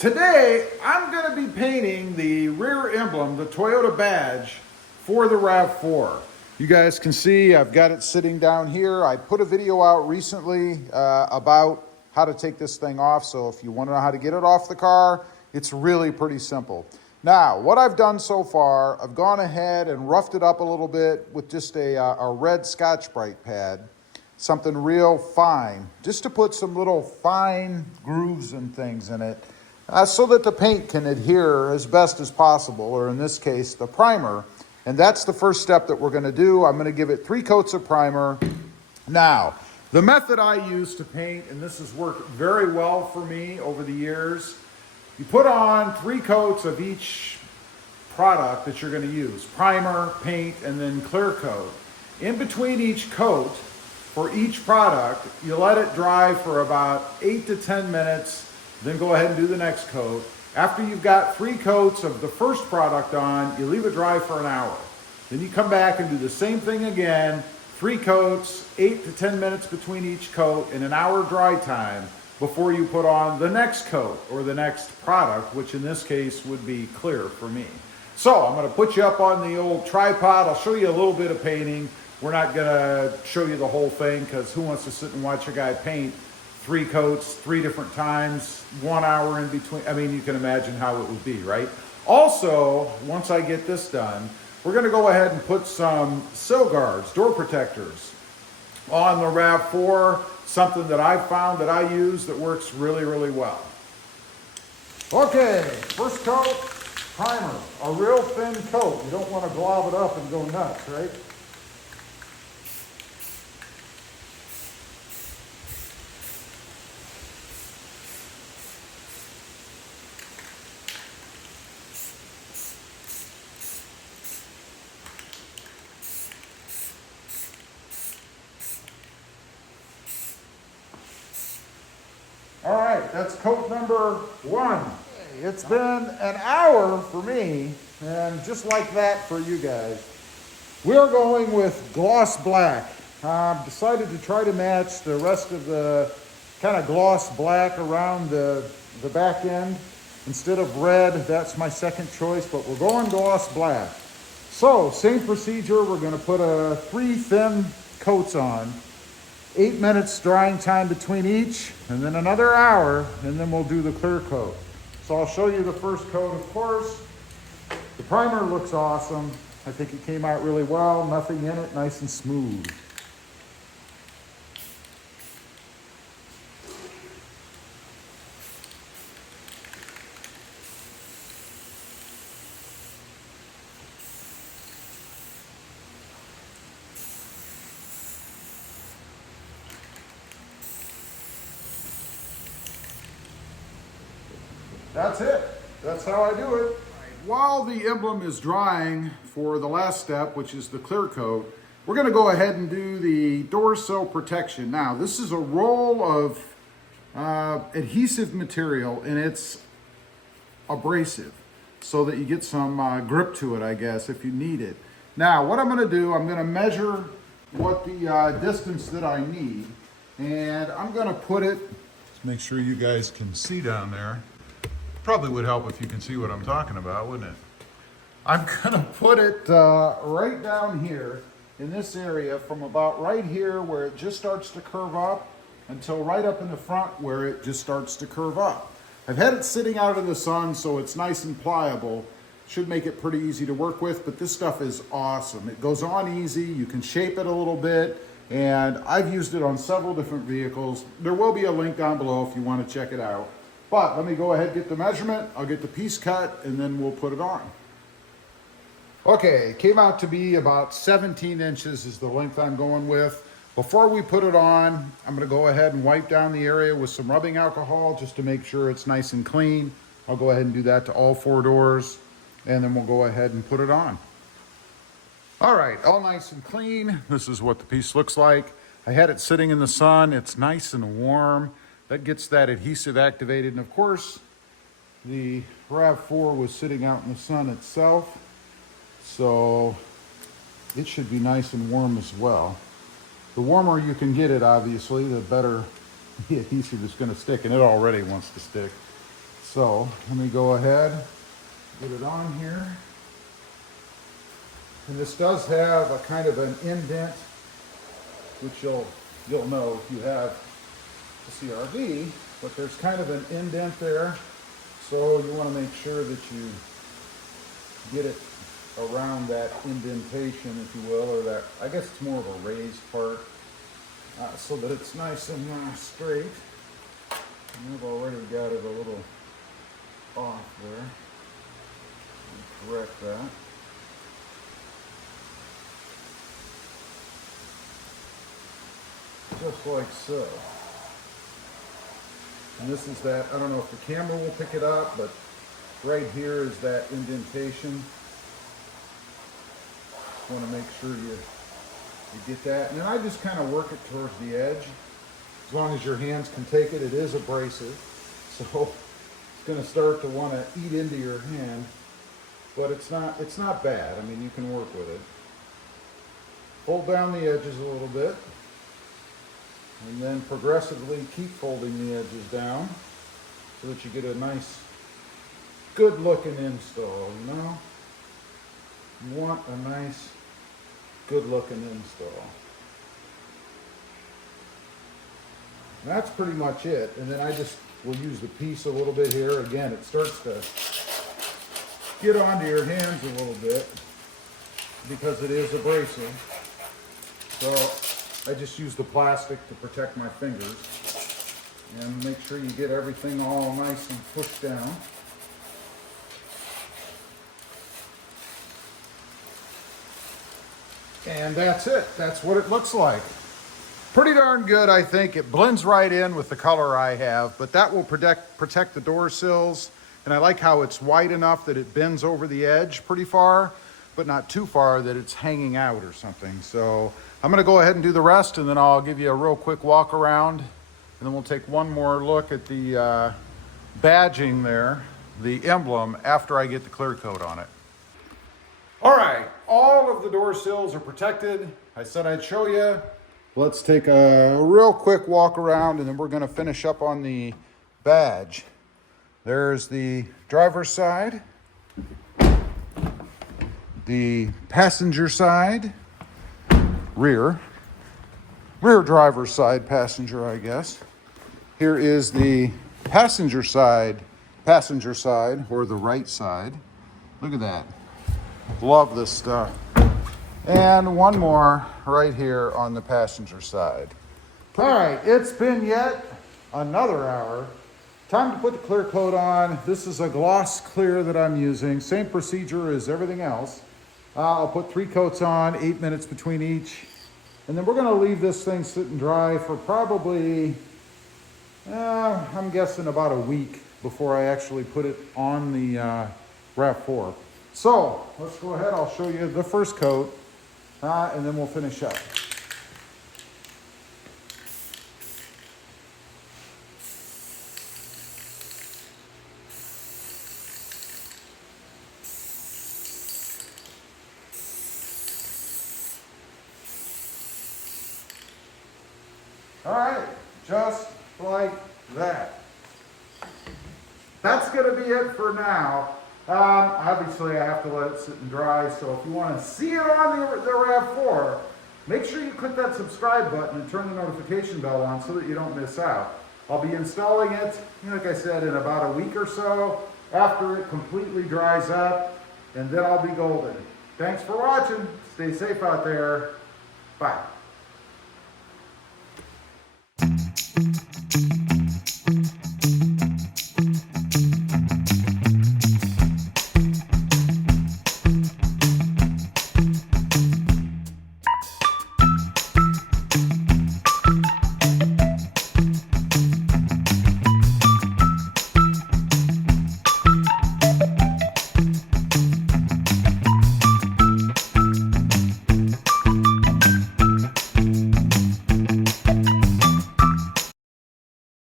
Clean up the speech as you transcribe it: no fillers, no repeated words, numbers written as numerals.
Today, I'm going to be painting the rear emblem, the Toyota badge, for the RAV4. You guys can see I've got it sitting down here. I put a video out recently about how to take this thing off, so if you want to know how to get it off the car, it's really pretty simple. Now, what I've done so far, I've gone ahead and roughed it up a little bit with just a red Scotch-Brite pad, something real fine, just to put some little fine grooves and things in it. So that the paint can adhere as best as possible, or in this case, the primer. And that's the first step that we're gonna do. I'm gonna give it 3 coats of primer. Now, the method I use to paint, and this has worked very well for me over the years, you put on 3 coats of each product that you're gonna use. Primer, paint, and then clear coat. In between each coat, for each product, you let it dry for about 8 to 10 minutes, then go ahead and do the next coat. After you've got 3 coats of the first product on, you leave it dry for an hour. Then you come back and do the same thing again, 3 coats, 8 to 10 minutes between each coat, and an hour dry time before you put on the next coat or the next product, which in this case would be clear for me. So I'm gonna put you up on the old tripod. I'll show you a little bit of painting. We're not gonna show you the whole thing because who wants to sit and watch a guy paint 3 coats, 3 different times, 1 hour in between. I mean, you can imagine how it would be, right? Also, once I get this done, we're gonna go ahead and put some sill guards, door protectors, on the RAV4, something that I've found that I use that works really, really well. Okay, first coat, primer, a real thin coat. You don't wanna glob it up and go nuts, right? All right, that's coat number 1. It's been an hour for me, and just like that for you guys. We're going with gloss black. I've decided to try to match the rest of the kind of gloss black around the back end. Instead of red, that's my second choice, but we're going gloss black. So, same procedure, we're gonna put 3 thin coats on. 8 minutes drying time between each, and then another hour, and then we'll do the clear coat. So I'll show you the first coat, of course. The primer looks awesome. I think it came out really well, nothing in it, nice and smooth. That's it. That's how I do it. While the emblem is drying for the last step, which is the clear coat, we're going to go ahead and do the door sill protection. Now, this is a roll of adhesive material, and it's abrasive so that you get some grip to it, I guess, if you need it. Now, what I'm going to do, I'm going to measure what the distance that I need, and I'm going to put it, let's make sure you guys can see down there. Probably would help if you can see what I'm talking about, wouldn't it? I'm gonna put it right down here in this area, from about right here where it just starts to curve up until right up in the front where it just starts to curve up. I've had it sitting out in the sun, so it's nice and pliable. Should make it pretty easy to work with, but this stuff is awesome. It goes on easy, you can shape it a little bit, and I've used it on several different vehicles. There will be a link down below if you want to check it out. But let me go ahead and get the measurement, I'll get the piece cut, and then we'll put it on. Okay, it came out to be about 17 inches is the length I'm going with. Before we put it on, I'm gonna go ahead and wipe down the area with some rubbing alcohol just to make sure it's nice and clean. I'll go ahead and do that to all 4 doors, and then we'll go ahead and put it on. All right, all nice and clean. This is what the piece looks like. I had it sitting in the sun, it's nice and warm. That gets that adhesive activated, and of course, the RAV4 was sitting out in the sun itself, so it should be nice and warm as well. The warmer you can get it, obviously, the better the adhesive is going to stick, and it already wants to stick. So let me go ahead, get it on here. And this does have a kind of an indent, which you'll know if you have the CRV, but there's kind of an indent there. So you want to make sure that you get it around that indentation, if you will, or that, I guess it's more of a raised part, so that it's nice and straight. And I've already got it a little off there. Correct that. Just like so. And this is that, I don't know if the camera will pick it up, but right here is that indentation. Just want to make sure you get that. And then I just kind of work it towards the edge. As long as your hands can take it, it is abrasive. So it's going to start to want to eat into your hand, but it's not bad. I mean, you can work with it. Fold down the edges a little bit, and then progressively keep folding the edges down so that you get a nice, good looking install, you know? You want a nice, good looking install. And that's pretty much it. And then I just will use the piece a little bit here. Again, it starts to get onto your hands a little bit because it is abrasive. So I just use the plastic to protect my fingers and make sure you get everything all nice and pushed down. And that's it. That's what it looks like. Pretty darn good, I think. It blends right in with the color I have, but that will protect the door sills. And I like how it's wide enough that it bends over the edge pretty far, but not too far that it's hanging out or something. So I'm gonna go ahead and do the rest, and then I'll give you a real quick walk around, and then we'll take one more look at the badging there, the emblem, after I get the clear coat on it. All right, all of the door sills are protected. I said I'd show you. Let's take a real quick walk around, and then we're gonna finish up on the badge. There's the driver's side, the passenger side, rear driver's side passenger, I guess. Here is the passenger side, or the right side. Look at that. Love this stuff. And one more right here on the passenger side. All right, it's been yet another hour. Time to put the clear coat on. This is a gloss clear that I'm using. Same procedure as everything else. I'll put 3 coats on, 8 minutes between each. And then we're gonna leave this thing sit and dry for probably, I'm guessing about a week before I actually put it on the RAV4. So let's go ahead, I'll show you the first coat, and then we'll finish up. All right, just like that. That's gonna be it for now. Obviously I have to let it sit and dry, so if you wanna see it on the RAV4, make sure you click that subscribe button and turn the notification bell on so that you don't miss out. I'll be installing it, like I said, in about a week or so, after it completely dries up, and then I'll be golden. Thanks for watching. Stay safe out there. Bye.